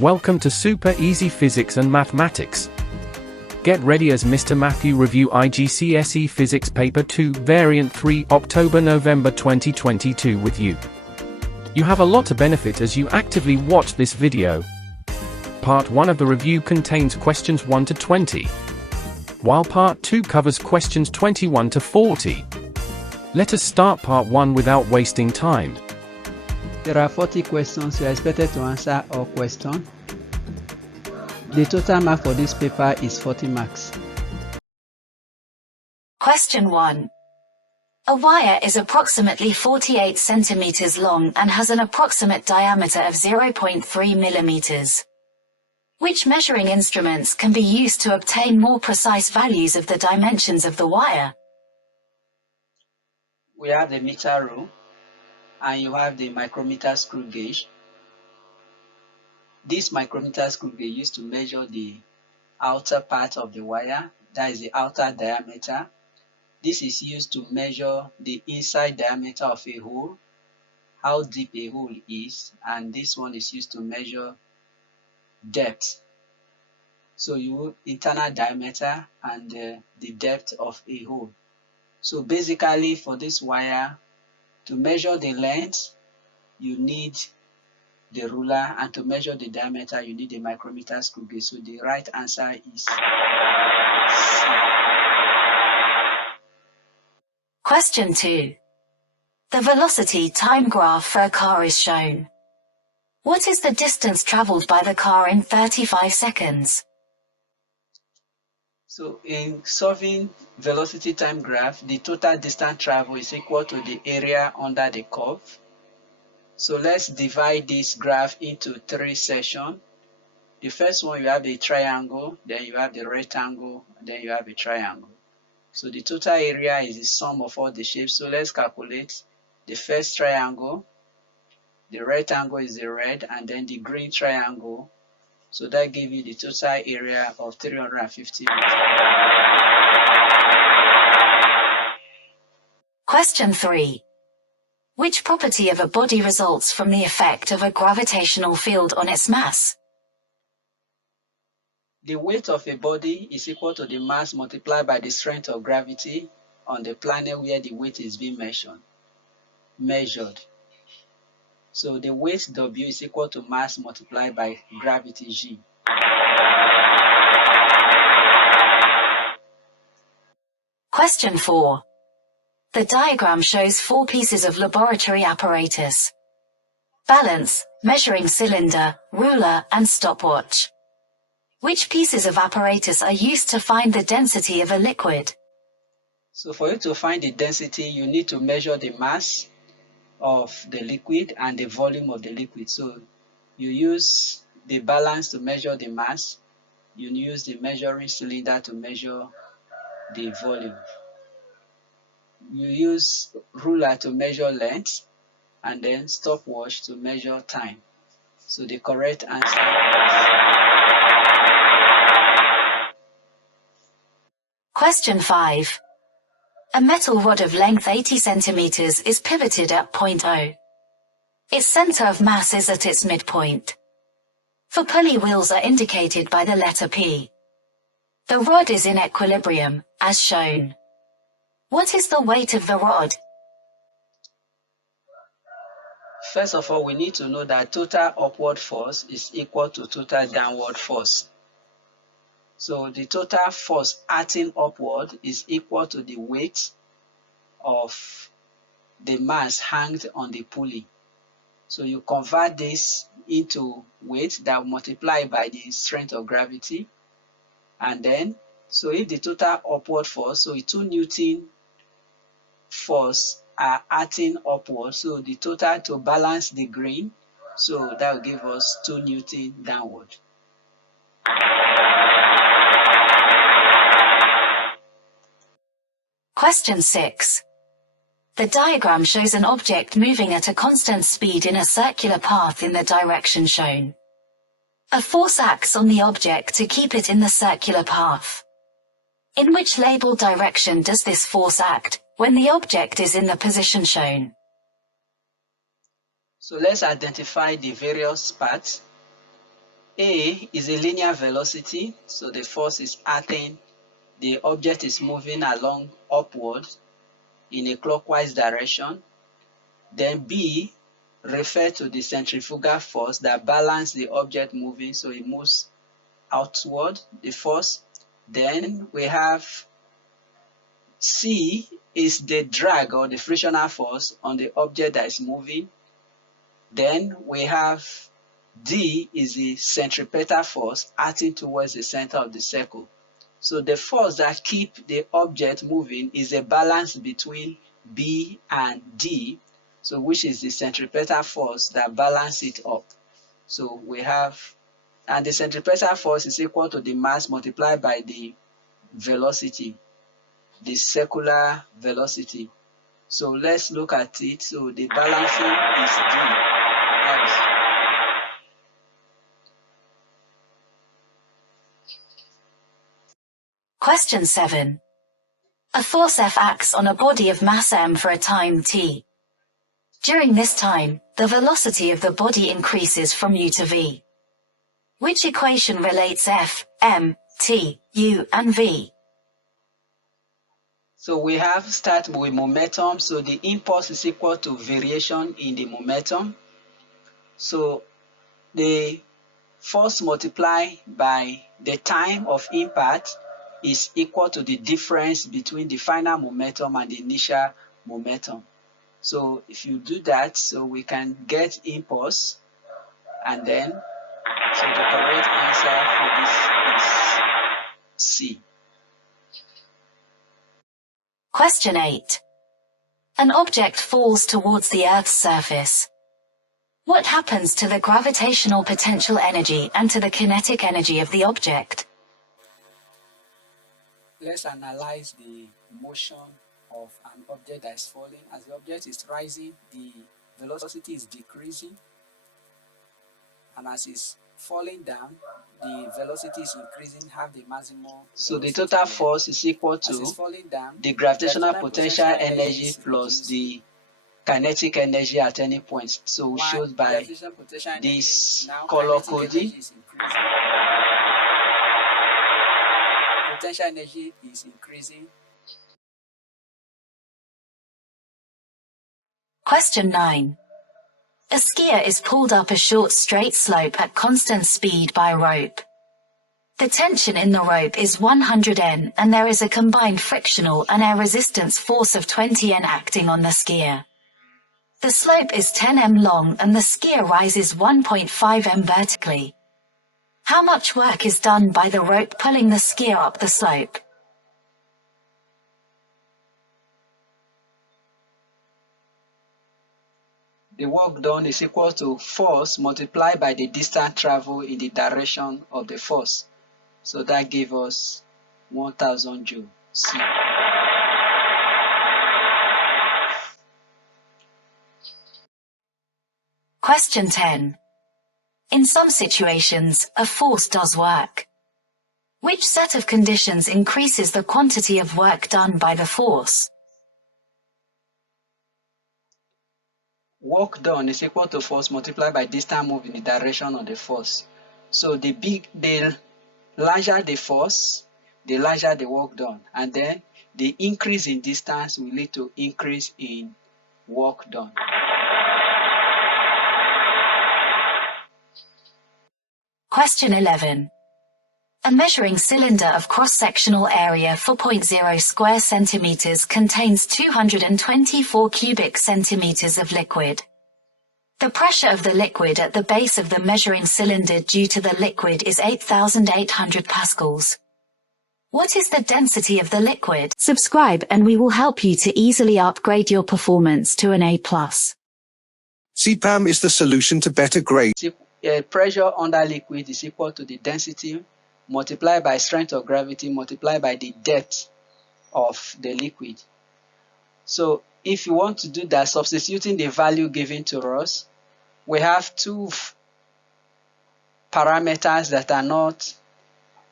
Welcome to Super Easy Physics and Mathematics. Get ready as Mr. Matthew review IGCSE Physics Paper 2 Variant 3 October-November 2022 with you. You have a lot to benefit as you actively watch this video. Part 1 of the review contains questions 1 to 20, while Part 2 covers questions 21 to 40. Let us start Part 1 without wasting time. There are 40 questions. You are expected to answer all questions. The total mark for this paper is 40 marks. Question 1. A wire is approximately 48 centimeters long and has an approximate diameter of 0.3 millimeters. Which measuring instruments can be used to obtain more precise values of the dimensions of the wire? We have the meter rule, and you have the micrometer screw gauge. This micrometer screw gauge used to measure the outer part of the wire, that is the outer diameter. This is used to measure the inside diameter of a hole, how deep a hole is, and this one is used to measure depth. So you internal diameter and the depth of a hole. So basically for this wire, to measure the length, you need the ruler, and to measure the diameter, you need a micrometer screw gauge. So the right answer is C. Question 2. The velocity time graph for a car is shown. What is the distance traveled by the car in 35 seconds? So in solving velocity time graph, the total distance traveled is equal to the area under the curve. So let's divide this graph into 3 sections. The first one, you have a triangle, then you have the rectangle, then you have a triangle. So the total area is the sum of all the shapes. So let's calculate the first triangle. The rectangle is the red, and then the green triangle. So that gives you the total area of 350 meters. Question 3. Which property of a body results from the effect of a gravitational field on its mass? The weight of a body is equal to the mass multiplied by the strength of gravity on the planet where the weight is being measured. So the weight W is equal to mass multiplied by gravity G. Question 4. The diagram shows 4 pieces of laboratory apparatus: balance, measuring cylinder, ruler, and stopwatch. Which pieces of apparatus are used to find the density of a liquid? So for you to find the density, you need to measure the mass of the liquid and the volume of the liquid. So you use the balance to measure the mass. You use the measuring cylinder to measure the volume. You use ruler to measure length, and then stopwatch to measure time. So the correct answer is... Question 5. A metal rod of length 80 centimeters is pivoted at point O. Its center of mass is at its midpoint. The pulley wheels are indicated by the letter P. The rod is in equilibrium, as shown. What is the weight of the rod? First of all, we need to know that total upward force is equal to total downward force. So the total force acting upward is equal to the weight of the mass hanged on the pulley. So you convert this into weight that multiply by the strength of gravity. And then, so if the total upward force, so 2 Newton force are acting upward, so the total to balance the grain, so that will give us 2 Newton downward. Question 6. The diagram shows an object moving at a constant speed in a circular path in the direction shown. A force acts on the object to keep it in the circular path. In which labeled direction does this force act when the object is in the position shown? So let's identify the various parts. A is a linear velocity, so the force is acting, the object is moving along upward in a clockwise direction. Then B refers to the centrifugal force that balances the object moving, so it moves outward, the force. Then we have C is the drag or the frictional force on the object that is moving. Then we have D is the centripetal force acting towards the center of the circle. So the force that keeps the object moving is a balance between B and D, so which is the centripetal force that balances it up. So we have, and the centripetal force is equal to the mass multiplied by the velocity, the circular velocity. So let's look at it. So the balancing is D. Question 7. A force F acts on a body of mass m for a time t. During this time, the velocity of the body increases from u to v. Which equation relates F, m, t, u, and v? So we have start with momentum. So the impulse is equal to variation in the momentum. So the force multiplied by the time of impact is equal to the difference between the final momentum and the initial momentum. So if you do that, so we can get impulse, and then so the correct answer for this is C. Question 8. An object falls towards the Earth's surface. What happens to the gravitational potential energy and to the kinetic energy of the object? Let's analyze the motion of an object that is falling. As the object is rising, the velocity is decreasing, and as it's falling down, the velocity is increasing, have the maximum. So the total force is equal to the gravitational potential energy plus the kinetic energy at any point. So shown by this color coding. Potential energy is increasing. Question 9. A skier is pulled up a short straight slope at constant speed by a rope. The tension in the rope is 100 N and there is a combined frictional and air resistance force of 20 N acting on the skier. The slope is 10 m long and the skier rises 1.5 m vertically. How much work is done by the rope pulling the skier up the slope? The work done is equal to force multiplied by the distance traveled in the direction of the force. So that gave us 1000 joules. C. Question 10. In some situations, a force does work. Which set of conditions increases the quantity of work done by the force? Work done is equal to force multiplied by distance moved in the direction of the force. So the larger the force, the larger the work done, and then the increase in distance will lead to increase in work done. Question 11. A measuring cylinder of cross-sectional area 4.0 square centimeters contains 224 cubic centimeters of liquid. The pressure of the liquid at the base of the measuring cylinder due to the liquid is 8,800 pascals. What is the density of the liquid? Subscribe and we will help you to easily upgrade your performance to an A+. SEPAM is the solution to better grades. Pressure under liquid is equal to the density multiplied by strength of gravity multiplied by the depth of the liquid. So if you want to do that, substituting the value given to us, we have two parameters that are not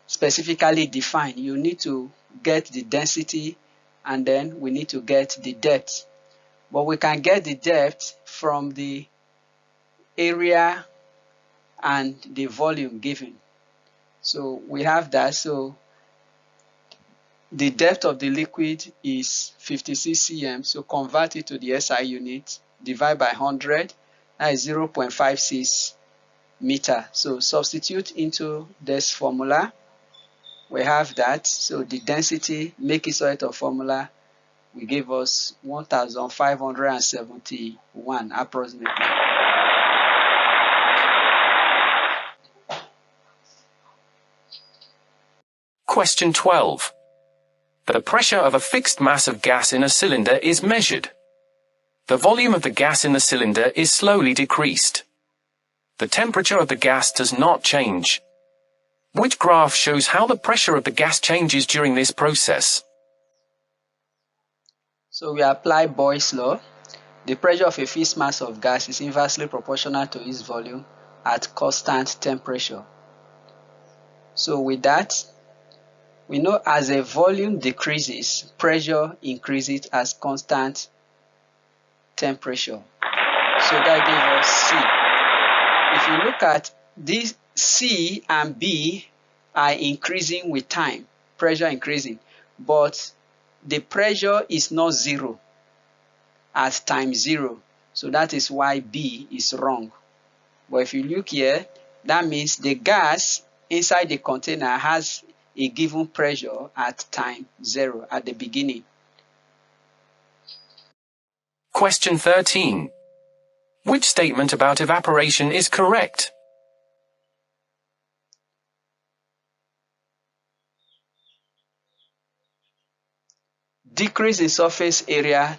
specifically defined. You need to get the density and then we need to get the depth. But we can get the depth from the area and the volume given. So we have that. So the depth of the liquid is 56 cm. So convert it to the SI unit, divide by 100, that is 0.56 meter. So substitute into this formula. We have that. So the density, make it out of formula, will give us 1571 approximately. Question 12. The pressure of a fixed mass of gas in a cylinder is measured. The volume of the gas in the cylinder is slowly decreased. The temperature of the gas does not change. Which graph shows how the pressure of the gas changes during this process? So we apply Boyle's law. The pressure of a fixed mass of gas is inversely proportional to its volume at constant temperature. So with that, we know as a volume decreases, pressure increases as constant temperature. So that gives us C. If you look at this, C and B are increasing with time, pressure increasing, but the pressure is not zero at time 0. So that is why B is wrong. But if you look here, that means the gas inside the container has a given pressure at time 0 at the beginning. Question 13. Which statement about evaporation is correct? Decrease in surface area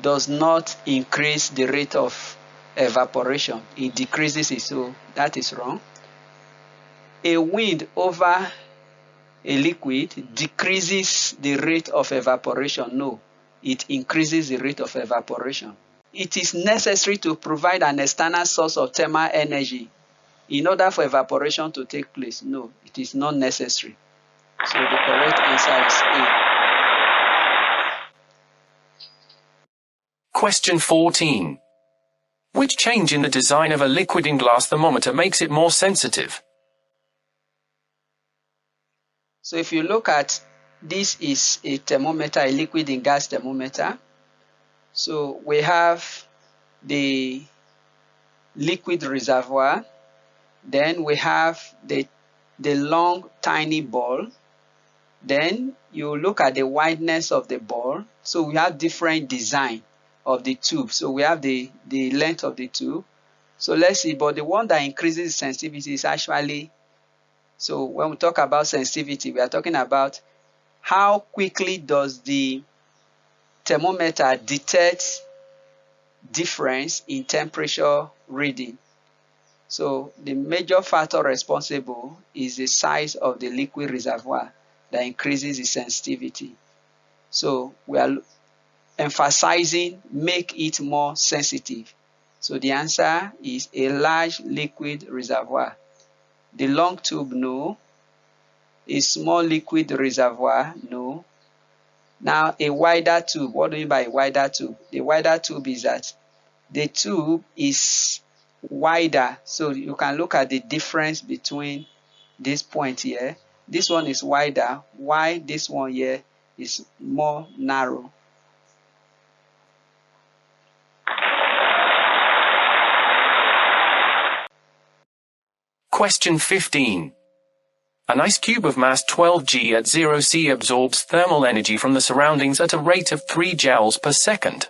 does not increase the rate of evaporation. It decreases it, so that is wrong. A wind over a liquid decreases the rate of evaporation. No, it increases the rate of evaporation. It is necessary to provide an external source of thermal energy in order for evaporation to take place. No, it is not necessary. So the correct answer is A. Question 14. Which change in the design of a liquid in glass thermometer makes it more sensitive? So if you look at, this is a thermometer, a liquid in gas thermometer. So we have the liquid reservoir, then we have the long tiny ball, then you look at the wideness of the ball. So we have different design of the tube. So we have the length of the tube. So let's see, but the one that increases sensitivity is actually, so when we talk about sensitivity, we are talking about how quickly does the thermometer detect difference in temperature reading. So the major factor responsible is the size of the liquid reservoir that increases the sensitivity. So we are emphasizing make it more sensitive. So the answer is a large liquid reservoir. The long tube, no. A small liquid reservoir, no. Now a wider tube, what do you mean by a wider tube? The wider tube is that the tube is wider. So you can look at the difference between this point here. This one is wider, while this one here is more narrow. Question 15. An ice cube of mass 12 g at 0 C absorbs thermal energy from the surroundings at a rate of 3 joules per second.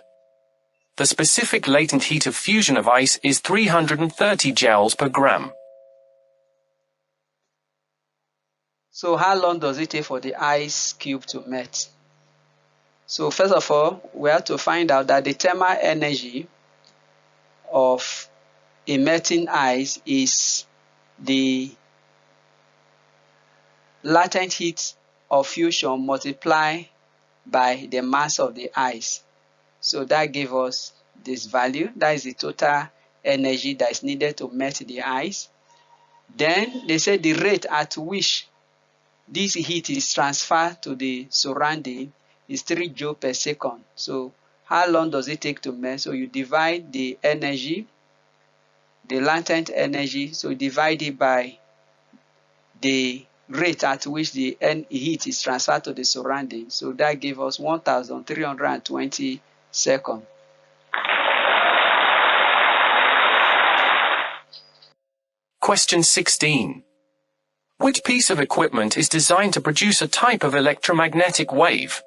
The specific latent heat of fusion of ice is 330 joules per gram. So how long does it take for the ice cube to melt? So first of all, we have to find out that the thermal energy of a melting ice is the latent heat of fusion multiplied by the mass of the ice. So that gives us this value. That is the total energy that is needed to melt the ice. Then they say the rate at which this heat is transferred to the surrounding is 3 joules per second. So how long does it take to melt? So you divide the energy the latent energy, so divide it by the rate at which the heat is transferred to the surrounding. So that gave us 1320 seconds. Question 16. Which piece of equipment is designed to produce a type of electromagnetic wave?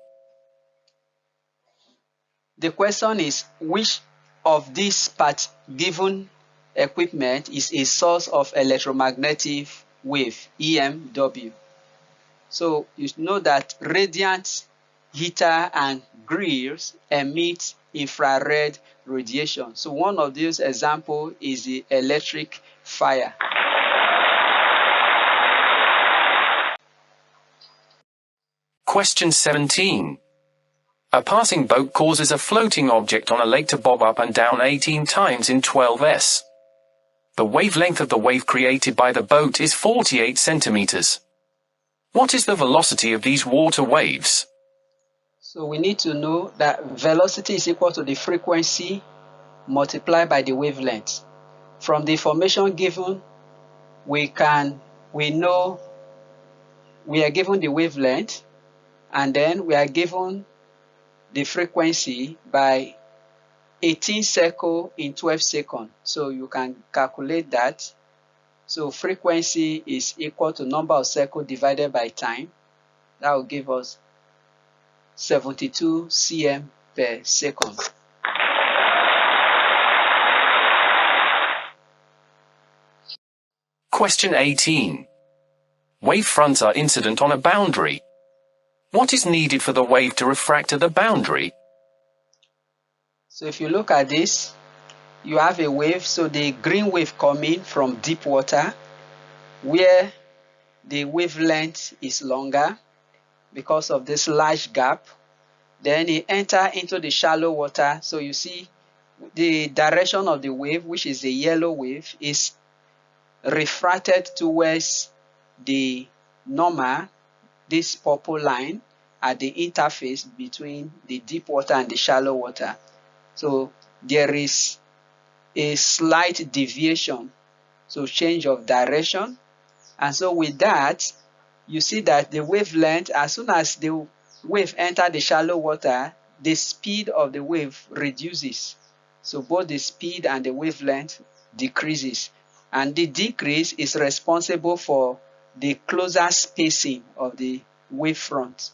The question is, which of these given equipment is a source of electromagnetic wave, EMW? So you know that radiant heater and grills emit infrared radiation. So one of those examples is the electric fire. Question 17. A passing boat causes a floating object on a lake to bob up and down 18 times in 12s. The wavelength of the wave created by the boat is 48 centimeters. What is the velocity of these water waves? So we need to know that velocity is equal to the frequency multiplied by the wavelength. From the information given, we know we are given the wavelength, and then we are given the frequency by 18 cycles in 12 seconds. So you can calculate that. So frequency is equal to number of cycles divided by time. That will give us 72 cm per second. Question 18. Wave fronts are incident on a boundary. What is needed for the wave to refract at the boundary? So if you look at this, you have a wave. So the green wave coming from deep water, where the wavelength is longer because of this large gap. Then it enters into the shallow water. So you see the direction of the wave, which is the yellow wave, is refracted towards the normal, this purple line at the interface between the deep water and the shallow water. So there is a slight deviation, so change of direction. And so with that, you see that the wavelength, as soon as the wave enters the shallow water, the speed of the wave reduces. So both the speed and the wavelength decreases. And the decrease is responsible for the closer spacing of the wavefront,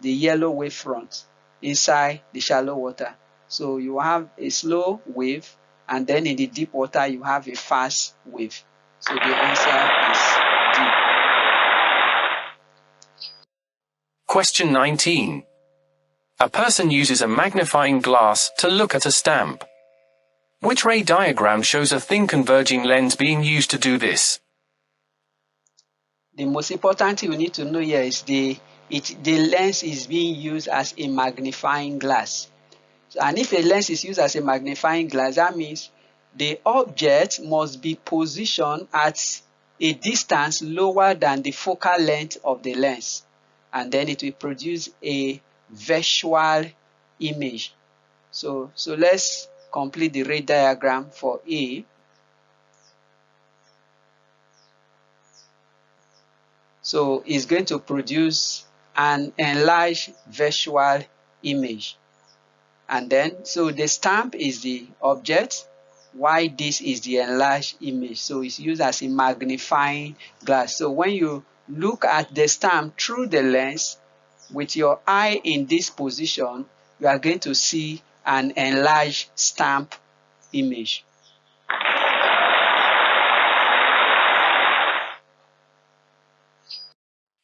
the yellow wavefront inside the shallow water. So you have a slow wave, and then in the deep water you have a fast wave. So the answer is D. Question 19. A person uses a magnifying glass to look at a stamp. Which ray diagram shows a thin converging lens being used to do this? The most important thing we need to know here is the lens is being used as a magnifying glass. And if a lens is used as a magnifying glass, that means the object must be positioned at a distance lower than the focal length of the lens. And then it will produce a visual image. So let's complete the ray diagram for A. So it's going to produce an enlarged visual image. And then, so the stamp is the object, while this is the enlarged image. So it's used as a magnifying glass. So when you look at the stamp through the lens with your eye in this position, you are going to see an enlarged stamp image.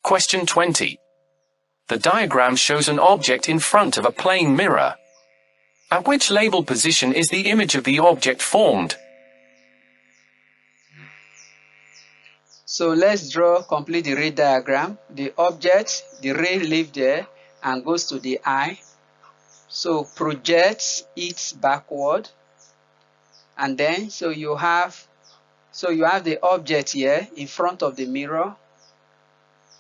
Question 20. The diagram shows an object in front of a plane mirror. At which label position is the image of the object formed? So let's complete the ray diagram. The object, the ray leaves there and goes to the eye. So projects it backward. And then, so you have the object here in front of the mirror.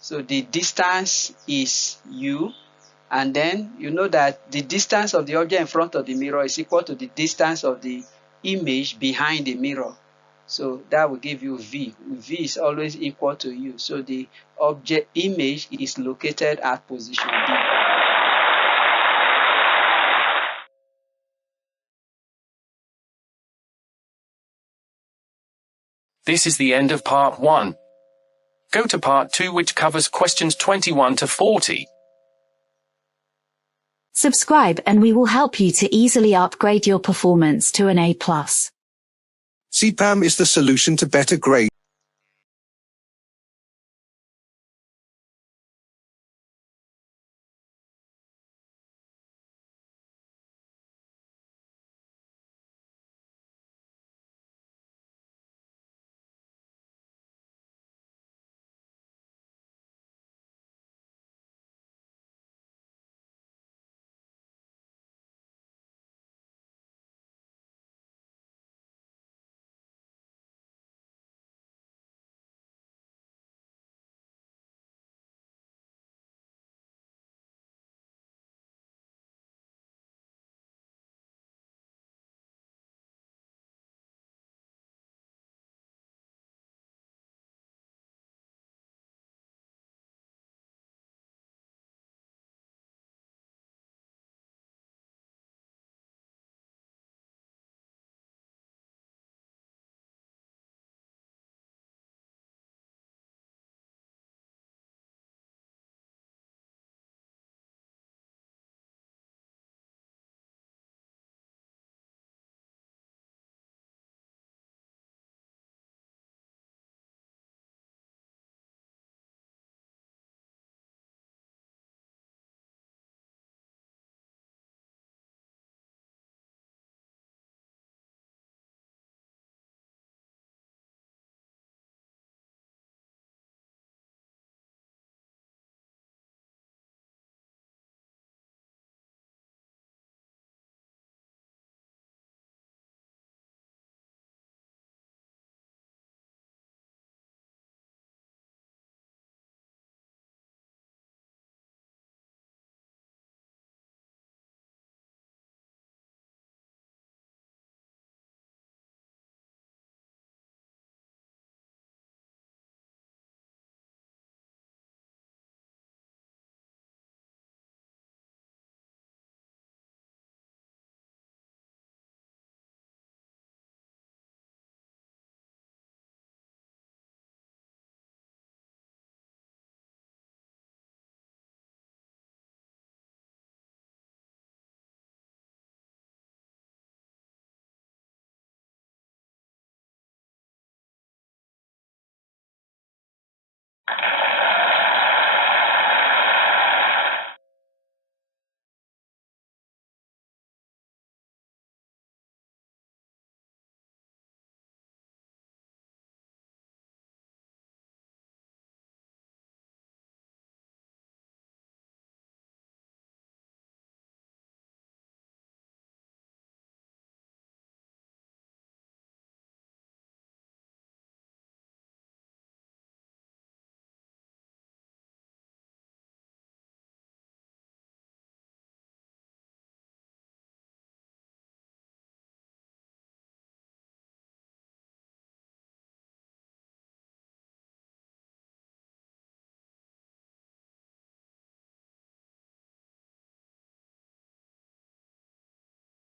So the distance is U. And then you know that the distance of the object in front of the mirror is equal to the distance of the image behind the mirror. So that will give you V. V is always equal to U. So the object image is located at position D. This is the end of part 1. Go to part 2, which covers questions 21 to 40. Subscribe and we will help you to easily upgrade your performance to an A+. SEPAM is the solution to better grades.